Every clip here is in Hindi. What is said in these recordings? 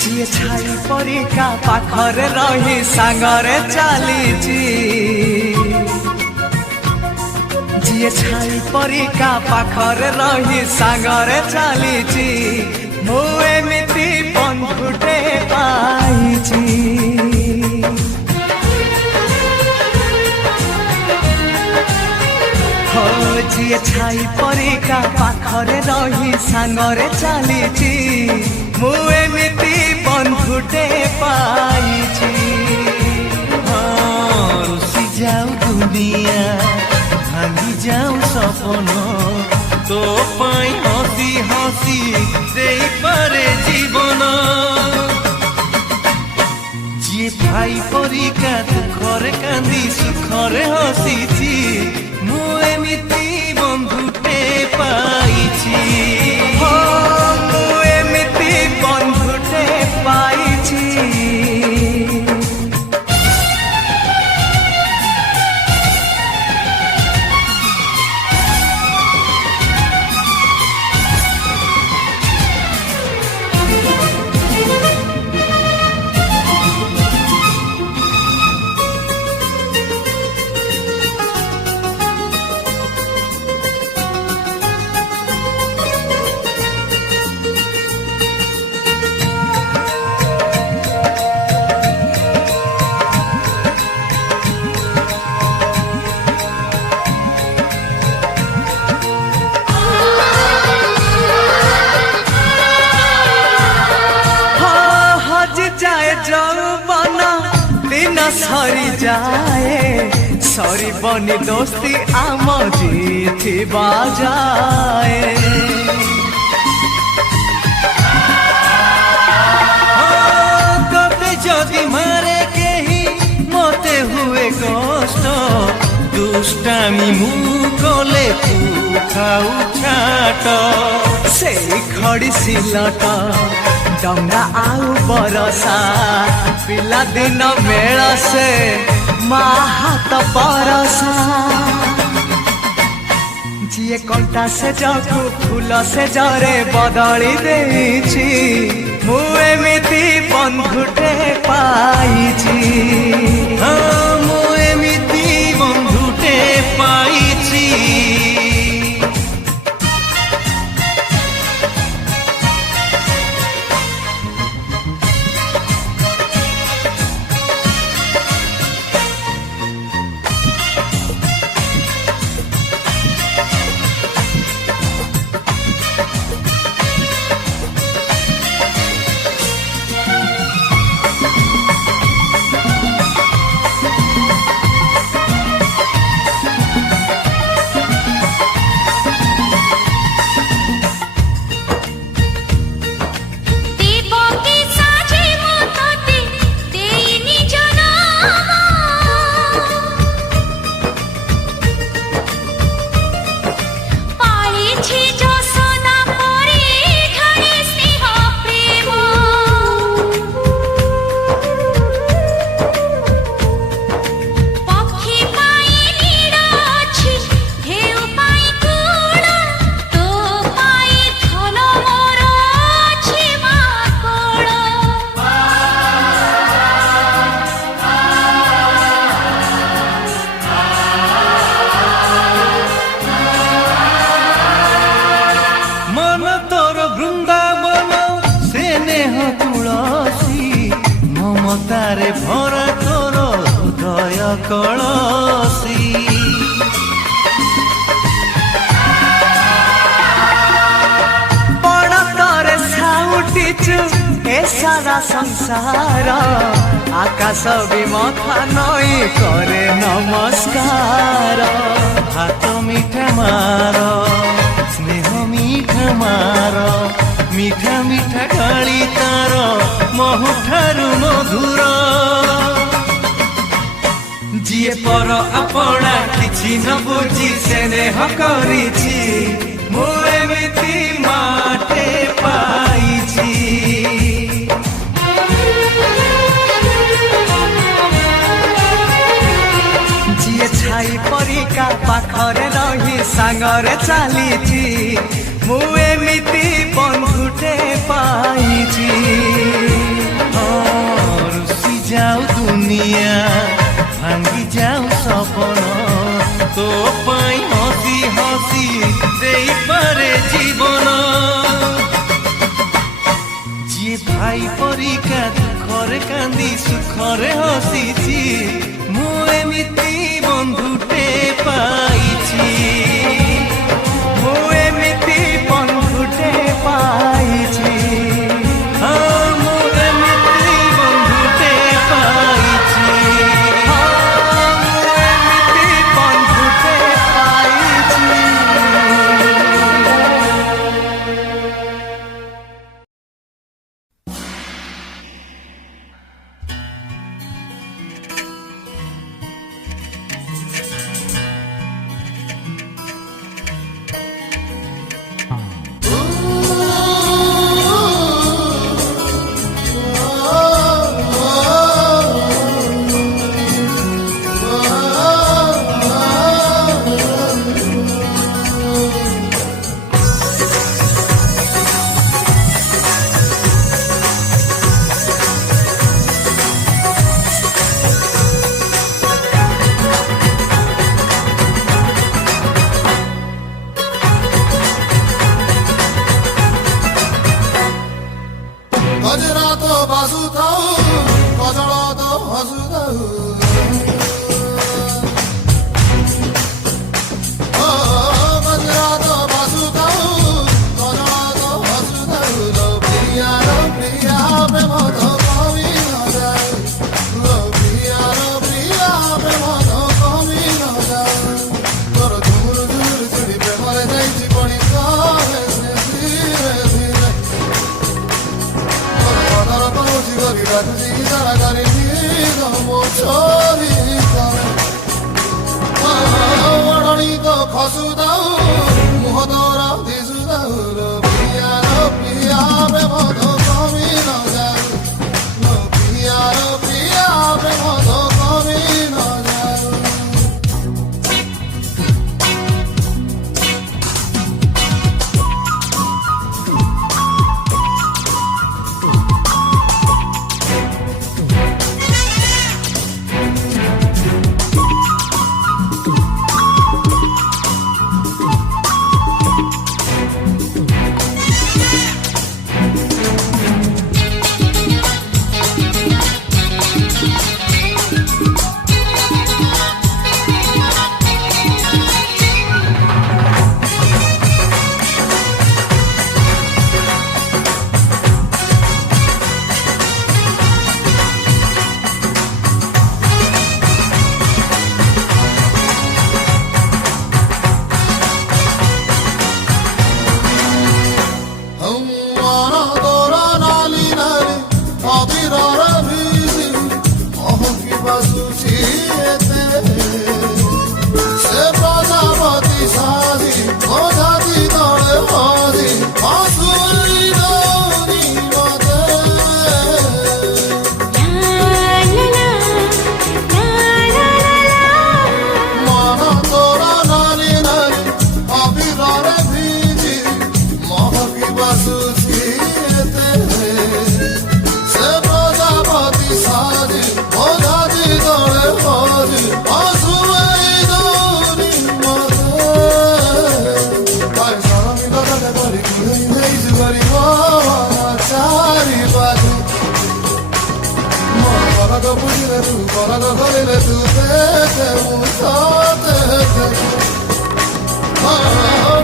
ଯିଏ ଛାଇ ପରିକା ପାଖରେ ରହି ସାଙ୍ଗରେ ଚାଲିଛି ଯିଏ ଛାଇ ପରିକା ପାଖରେ ରହି ସାଙ୍ଗରେ ଚାଲିଛି ମୁଁ ଏମିତି ବନ୍ଧୁଟେ ପାଇଛି ଯିଏ ଛାଇ ପରିକା ପାଖରେ ରହି ସାଙ୍ଗରେ ଚାଲିଛି ମୁଁ ଏମିତି ବନ୍ଧୁଟେ ପାଇଛି ରୁଷି ଯାଉ ଦୁନିଆ ଭାଙ୍ଗି ଯାଉ ସପନ ତୋ ପାଇଁ ହସି ହସି ଦେଇପାରେ ଜୀବନ ଯିଏ ଭାଇ ପରିକା ଦୁଃଖରେ କାନ୍ଦି ସୁଖରେ ହସିଛି ମୁଁ ଏମିତି ବନ୍ଧୁଟେ ପାଇଛି ମୁଁ ଏମିତି ବନ୍ଧୁଟେ ପାଇଛି सरी जाए सरी बनी दोस्ती आम जीती बाजाए तबे जदि मारे केही मते हुए कष्ट दुष्टामी मु कले तू खाऊ छाट से खड़ी सिलट डंगा आउ बरसा पिला दिन मेल से माँ हाथ परसा जिए कंटा से जगू फूल से जरे बदली देछि मु एमिति बंधुटे पाइछि मु एमिति बंधुटे पाइछि ममतारे भरा तोर हृदय कलसी बड़ तोरे साउटिचु ए सारा संसार आकाश भी मथा नई करे नमस्कार हाथ मीठा मार स्नेह मीठा मार मीठा मीठा गाली तार महुठारु मधुर जिए पर अपना किछि न बुझी स्नेह करिछि मु एमिति माटे पाइछि जिए छाई परिका पाखरे रही सांगरे चलीछि मु एमिति बंधुटे पाइछि। ଛାଇ ପରିକା ଦୁଃଖରେ କାନ୍ଦି ସୁଖରେ ହସିଛି ମୁଁ ଏମିତି ବନ୍ଧୁଟେ ପାଇଛି ମୁଁ ଏମିତି ବନ୍ଧୁଟେ ପାଇଛି ହଁ ମୁଁ ଏମିତି ବନ୍ଧୁଟେ ପାଇଛି ମୁଁ ଏମିତି ବନ୍ଧୁଟେ ପାଇଛି। गजरा तो बाजुଥାଉ କଜଳ ତ ହସୁଥାଉ गजरा तो बाजुଥାଉ କଜଳ ତ ହସୁଥାଉ लो प्रिया प्रेम तो कमी न जाए लो प्रिया प्रेम तो कमी न जाए तोर झुमुर झुमुर चुड़ी प्रेमरे ଯାଇଛି ପଣି କରେ ଧୀରେ ଧୀରେ मदर पाउची गरी राखुची इशारा गरी निद मो छोरी करे ओढणी तो खसुदाउ मुह तोर दिसुदाउ लो प्रिया प्रेम तो कमी न जाऊ लो प्रिया प्रेम तो कमी न जाऊ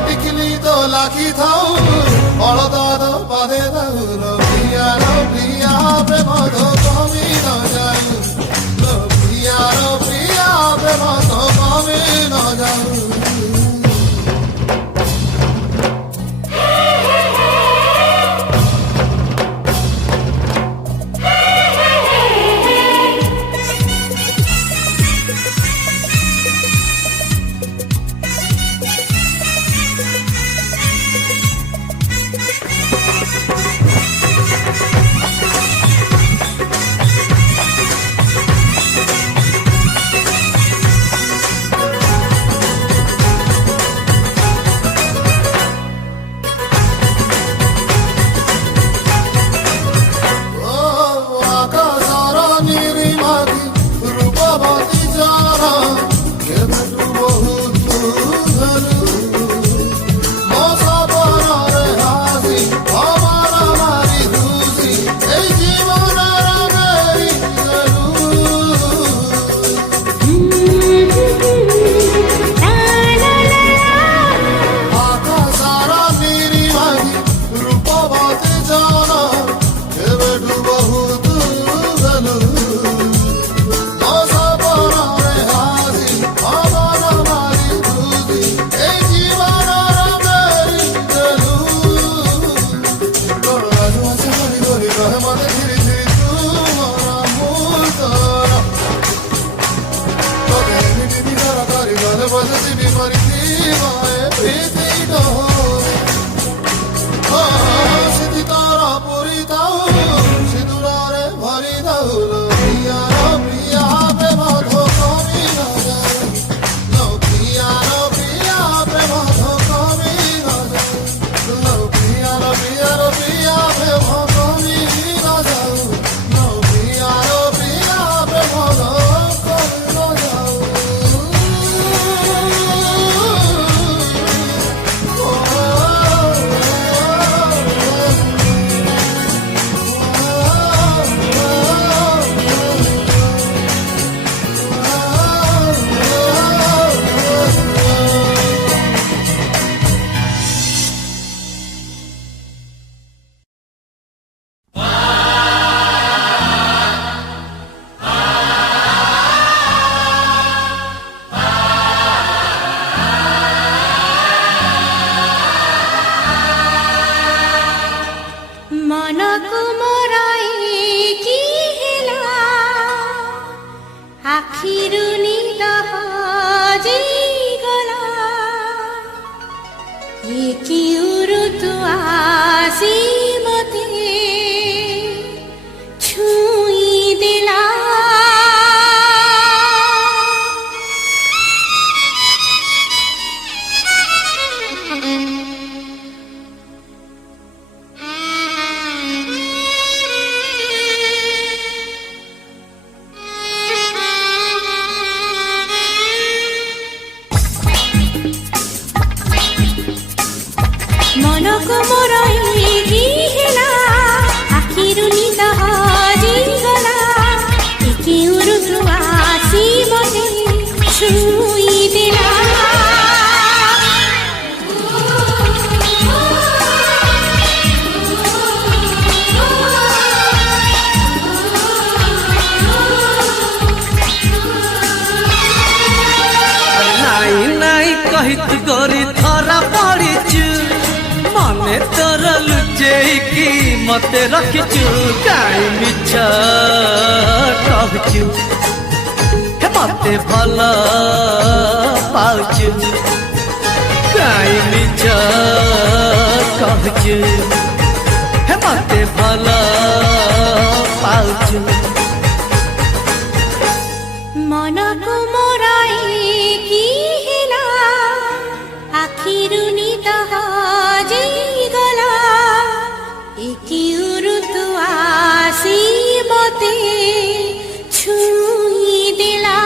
टिकली तो लाखी थाऊ अलदा तो पादे दाऊ लो प्रिया प्रेम तो कमी न जाऊ लो प्रिया प्रेम तो कमी न जाऊ କରିଥିବ ଏ ପ୍ରୀତି ଡୋରେ ସିଧି ତର ପୁରୀ ଥାଉ ସିନ୍ଦୁରରେ ଭରି ଦଉ ଲୋ ପ୍ରିୟାର ପ୍ରିୟା ପ୍ରେମ ଧୋକମି ନ ଯାଉ ଲୋ ପ୍ରିୟାର ପ୍ରିୟା ପ୍ରେମ ଧୋକମି ନ ଯାଉ ଲୋ ପ୍ରିୟାର ପ୍ରିୟାର ପ୍ରିୟା ପ୍ରେମ ଧୋକମି ନ ଯାଉ ଲୋ ପ୍ରିୟାର ପ୍ରିୟା ପ୍ରେମ ଧୋକମି ନ ଯାଉ मनकु मोराई की हेला आखिरु निद हजी गला ये की उरुतु आसी मते छुई दिला मनकु मोराई की हेला आखिरु निद हजी गला एकी उरुतु आसी मते छुई दिला ନାଇଁ ନାଇଁ କହିତୁ ଗୋରି ଧରା ପଡ଼ିଛୁ ମନେ ତୋର ଲୁଚେଇକି ମତେ ରଖିଛୁ କାଇଁ ମିଛ କହୁଛୁ ହେ ମତେ ଭଲ ପାଉଛୁ କାଇଁ ମିଛ କହୁଛୁ ହେ ମତେ ଭଲ ପାଉଛୁ मनकु मोराई की हेला आखिरु निद हजी गला एकी उरुतु आसी मते छुई दिला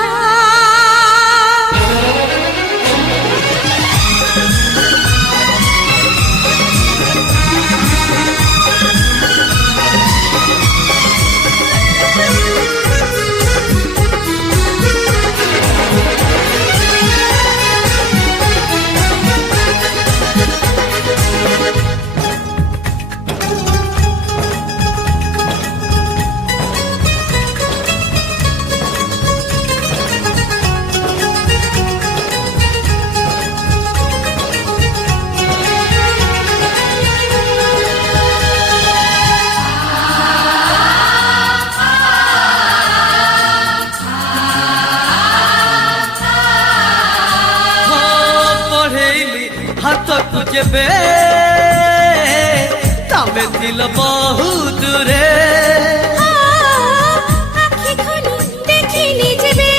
ହାତକୁ ଯେବେ ତମେ ଥିଲ ବହୁ ଦୂରେ आखि खोली देखिली जेबे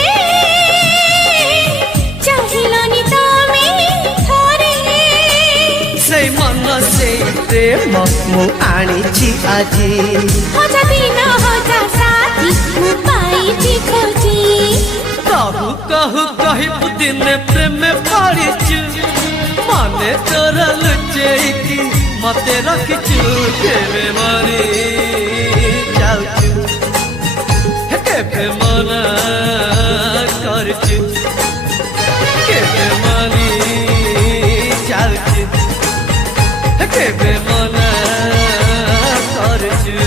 चाहिलनी तमे थरे ସେଇ ମନ ସେଇ ପ୍ରେମ ମୁଁ ଆଣିଛି ଆଜି हजा दिन हजा साथी मु पाइछि खोजी କହୁ କହୁ କହିବୁ ଦିନେ ପ୍ରେମ ପଡ଼ିଛୁ ମନେ ତୋର ଲୁଚେଇକି ମତେ ରଖିଛୁ କେବେ ମରି ଯାଉଛୁ କେବେ ମନା କରୁଛୁ କେବେ ମରି ଯାଉଛୁ କେବେ ମନା କରୁଛୁ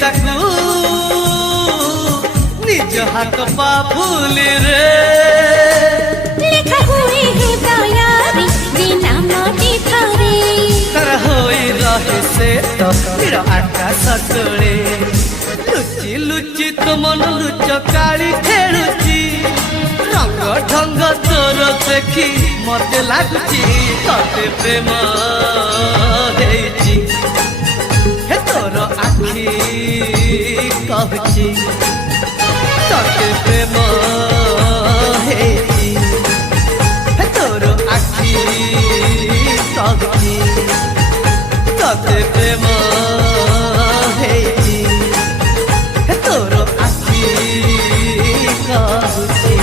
ସେଇଟାକୁ ନିଜ ହାତ ପାପୁଲି ରେ লেখা হুয়ে হৃদয়ারে যে নামটি থরে ତାର ହୋଇ ରହେ ସେ ତ ନିର ଆକାଶ ତଳେ ଲୁଚି ଲୁଚି ତୋ ମନ ଲୁଚ କାଳି ଖେଳୁଛି ରଙ୍ଗ ଢଙ୍ଗ ତୋର ଦେଖି ମତେ ଲାଗୁଛି ତତେ ପ୍ରେମ ହେଇଛି ହେ ତୋର ଆଖି କହୁଛି ତତେ ପ୍ରେମ ହେଇଛି ହେ ତୋର ଆଖି କହୁଛି ତତେ ପ୍ରେମ ହେଇଛି ହେ ତୋର ଆଖି କହୁଛି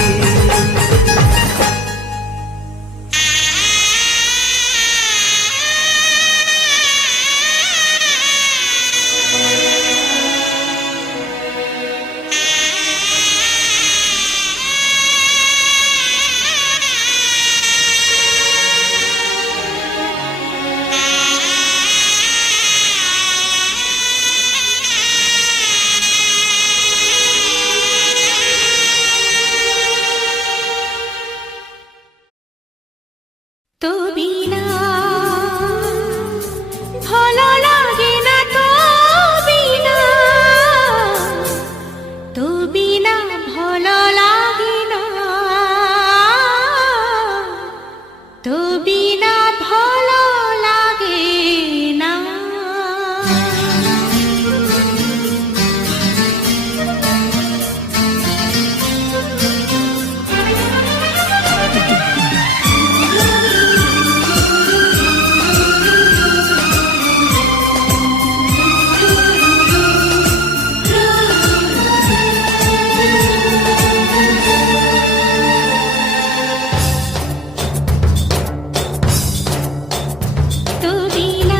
তো বিনা ভালো লাগে না তো বিনা ভালো লাগে না তো বিনা ভালো লাগে না তো বিনা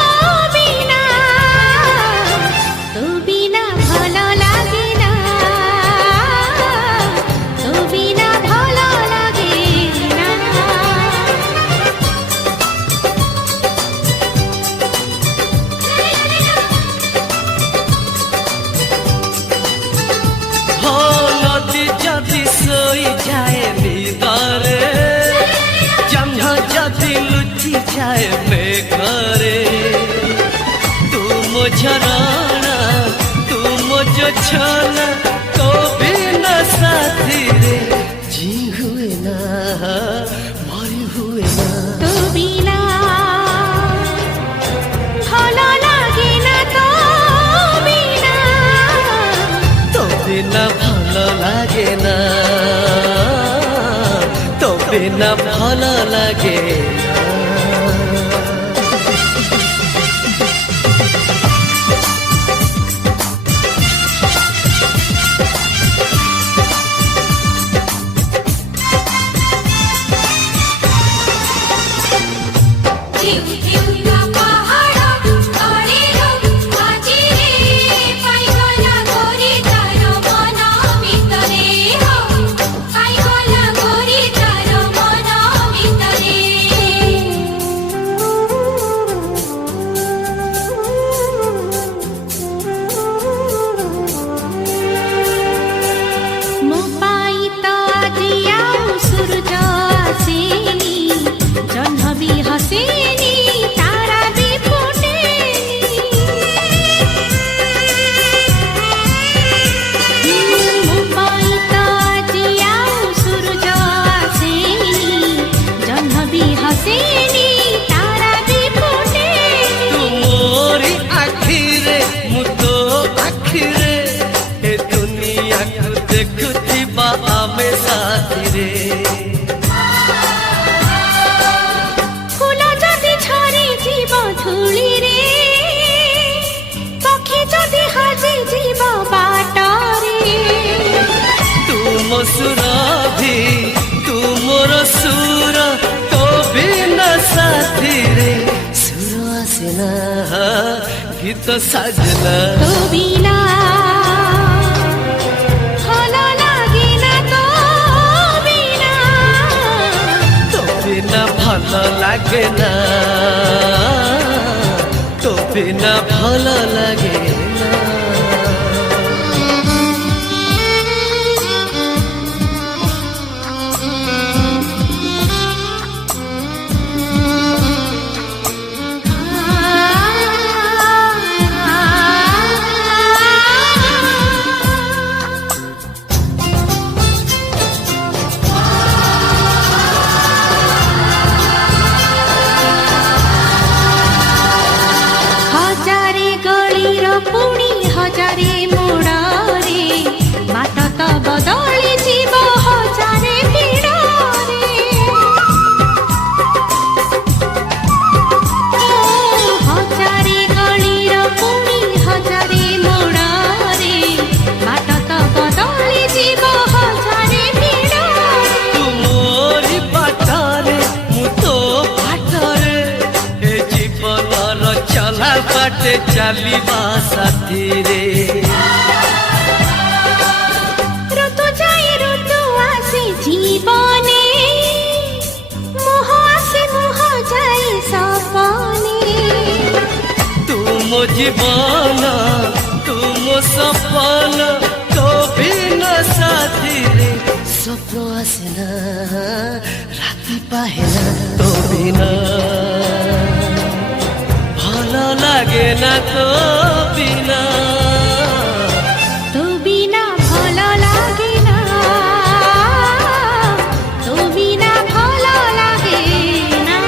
ভালো লাগে না তো বিনা ভালো লাগে না তো বিনা ভালো লাগে না हो नदी जदि सोई जाए निदारे जम्ह जदि लुचि जाए बेघरे तू मो झरना तू मो जो छना तो बिना साथी रे जी हुए ना मरी हुए ना তো বিনা ভালো লাগে না তো বিনা তো বিনা ভালো লাগে না তো বিনা ভালো লাগে না ঢেউ ঢেউকা পাহাড় তরে আজি রে পাইগলা গরি তার মন ভিতরে পাইগলা গরি তার মন ভিতরে ମୋ ପାଇଁ ତ ଆଜି ଆଉ ସୂରଜ ଆସିନି ଜହ୍ନ ବି ହସେନି ତାରା ବି ଫୁଟେନି ମୋ ପାଇଁ ତ ଆଜି ଆଉ ସୂରଜ ଆସିନି ଜହ୍ନ ବି ହସେନି ତାରା ବି ଫୁଟେନି तू मोरी आखिरे मु तो आखिरे ए दुनिया को देखुथी आमे साथी रे ফুল যদি ঝরে জীব ধূলিরে পক্ষী যদি হাজি জীব বাটরে तू मो सुरभि तू मोर सुर तो बिना साथी रे सुर आसेना गीत साजना তো বিনা ভালো লাগে না তো বিনা तो बिना भल लागे ना বিনা ভাল লাগে না। हजारे गलीर पुणी हजारे मोड़े बाट तो बदली जीव हजारे भिड़े हजारे गलीर पुणी हजारे मोड़े बाट तो बदली जीव हजारे भिड़े तू मोरी बाटरे मु तो बाटरे ए जीवनर चला बाटे चलिबा साथी रे। ऋतु जाए ऋतु आसे जीवने मोह आसे मोह जाए सपने तुम जीवन तुम सपन तो बिना साथी रे स्वप्न आसेना राति पाहेना तो बिना ভাল লাগে না তো বিনা तो बिना भल लागे ना तो बिना भल लागे ना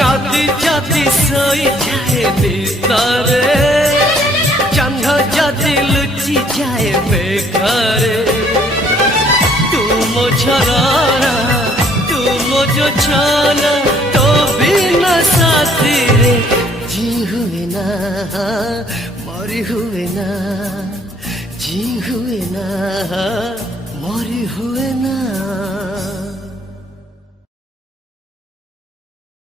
নদী যদি সই যায় ভিতরে চন্দ্র যদি লুচি যায় বেঘরে তুম ঝরনা তুম जो छाना तो बिना साथी रे जी हुए ना मरी हुए ना जी हुए ना मरी हुए ना।